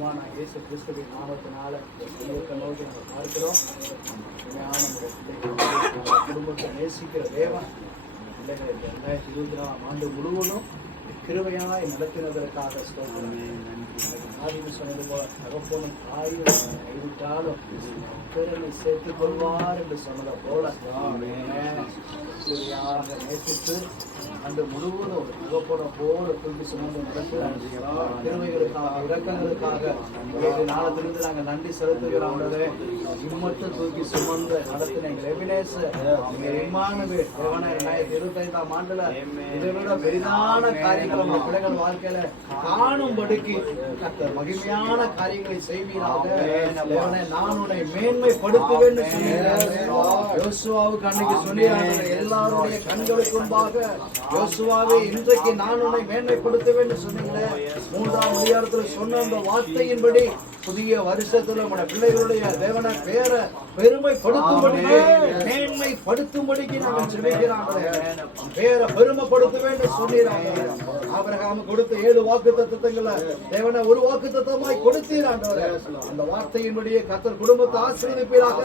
நான் இயேசு கிறிஸ்துவின் நாமத்தினால நோக்கி நம்ம பார்க்கிறோம். குடும்பத்தை நேசிக்கிற தேவன் பிள்ளைகளை 2024 ஆண்டு முழுவதும் கிருபையாய் நடத்தினதற்காக சொன்னது போல தகப்பனும் தாயும் கைவிட்டாலும் பிறனை சேர்த்துக் கொள்வார் என்று சொன்னதை போல கிருபையாக நேசித்து அன்று முழுவதும் ஒரு தகப்பனை போல தூக்கி சுமந்து நடக்கிறார். கிருபைகளுக்காக இரக்கங்களுக்காக நாளத்திலிருந்து நாங்கள் நன்றி செலுத்துகிறோம். இம்மட்டும் தூக்கி சுமந்து நடத்தின எங்கள் எபினேசர் இம்மானுவேல் 2025ஆம் ஆண்டுல இதை விட பெரிதான காரியங்கள் நம்ம பிள்ளைகள் வாழ்க்கையில காணும்படிக்கு மகிமையான காரியங்களை செய்வீராக. நான் உன்னை மேன்மைப்படுத்துவேன் யோசுவாவுக்கு அன்னைக்கு சொல்லியாங்க. எல்லாருடைய கண்களுக்கு முன்பாக யோசுவாவே இன்றைக்கு நான் உன்னை மேன்மைப்படுத்துவேன் சொன்னீங்களே. 3ஆம் அதிகாரத்தில் சொன்ன அந்த வார்த்தையின்படி புதிய வருஷத்துல உங்களுடைய பிள்ளைகளுடைய தேவன பேரை பெருமைப்படுத்தும்படிக்கு மேன்மைப்படுத்தும்படிக்கு நாங்கள் ஜெபிக்கிறாங்க. பேரை பெருமைப்படுத்த வேண்டும் சொன்னீராங்க. ஆபிரகாம் கொடுத்த 7 வாக்குத்தத்தங்களை தேவன ஒரு வாக்குத்தத்தமாய் கொடுத்தீராங்க. அந்த வார்த்தையின்படியே கர்த்தர் குடும்பத்தை ஆசீர்வதிப்பீராக,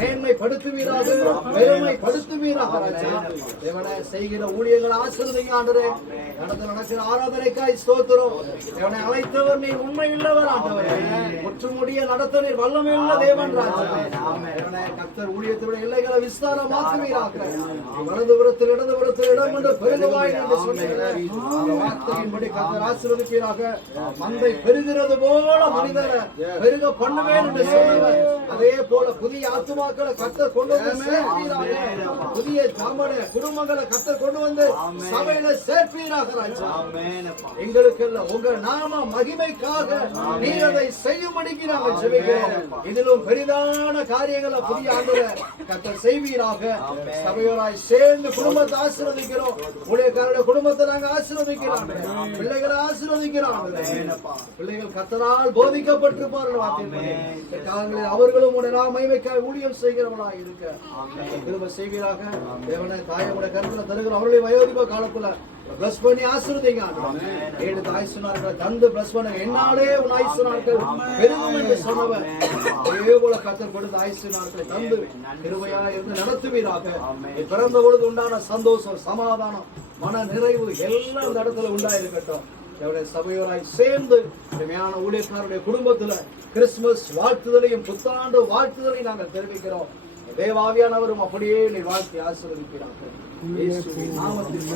மேன்மைப்படுத்துவீராக, பெருமைப்படுத்துவீராக. தேவன செய்கிற ஊழியர்களை ஆசீர்வதிங்க ஆண்டவரே. நடக்கிற ஆராதனைக்காய் ஸ்தோத்திரம். தேவனை அழைத்தவர் நீர் உண்மையுள்ளவர் ஆண்டவரே. முற்றுமுடிய நடத்த நீர் வல்லமையுள்ள தேவன் ராஜா. கர்த்தர் ஊழியத்தோட எல்லைகளை விஸ்தாரமாக்குவீராக. வலதுபுறத்தில் இடதுபுறத்தில் இடம் கொண்டு பெருகுவாய் என்று சொன்னீர்கள். வார்த்தையின்படி கர்த்தர் ஆசீர்வதிப்பீராக. மந்தை பெருகிறது போல மனிதரை பெருக பண்ணுவேன் என்று சொன்னவர் அதே போல புதிய ஆத்துமாக்களை கர்த்தர் கொண்டு வந்து சேர்ப்பீராக. புதிய குடும்பங்களை கர்த்தர் கொண்டு வந்து சபையில சேர்ப்பீராக ராஜா. எங்களுக்கு உங்க நாம மகிமைக்காக நீர் அதை செய்யும்படிக்கு நாங்கள் ஜெபிக்கிறோம். இதிலும் பெரிதான காரியங்களை புதிய ஆண்டுல கர்த்தர் செய்வீராக. சபையோராய் சேர்ந்து குடும்பத்தை ஆசீர்வதிக்கிறோம். ஊழியக்காரருடைய குடும்பத்தை நாங்க ஆசீர்வதிக்கிறோம். பிள்ளைகளை ஆசீர்வதிக்கிறோம். பிள்ளைகள் கர்த்தரால் போதிக்கப்பட்டிருப்பார்கள். வார்த்தைகளில் அவர்களும் உடைய மகிமைக்காக ஊழியம் செய்கிறவர்களாக இருக்க திரும்ப செய்வீராக. தேவனை தாயமுடைய கருத்துல தருகிற அவருடைய வயோதிப காலத்துல பிளஸ் பண்ணி ஆசீர்வதிங்க. 7 தாய் சொன்னார்கள் தந்து பிளஸ் பண்ணுங்க. என்னாலே உன் ஆயுசு நாட்கள் பெருகும் என்று சொன்னவர் அதே போல கர்த்தர் கொடுத்த ஆயுசு நாட்களை தந்து கிருபையா இருந்து நடத்துவீராக. பிறந்த பொழுது உண்டான சந்தோஷம், சமாதானம், மன நிறைவு எல்லாம் இந்த இடத்துல உண்டாயிருக்கட்டும். சபையோராய் சேர்ந்து உண்மையான ஊழியக்காரருடைய குடும்பத்துல கிறிஸ்துமஸ் வாழ்த்துதலையும் புத்தாண்டு வாழ்த்துதலையும் நாங்கள் தெரிவிக்கிறோம். தேவாவியானவரும் அப்படியே நீ வாழ்த்தி ஆசீர்வதிக்கிறார்கள். இயேசுவின் நாமத்தில்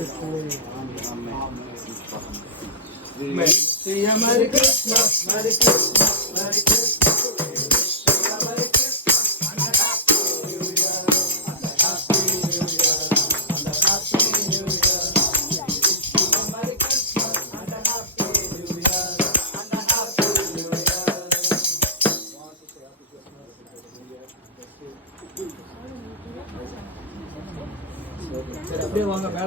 Merry Christmas, Merry Christmas, Merry Christmas. அப்படியே வாங்க மேல.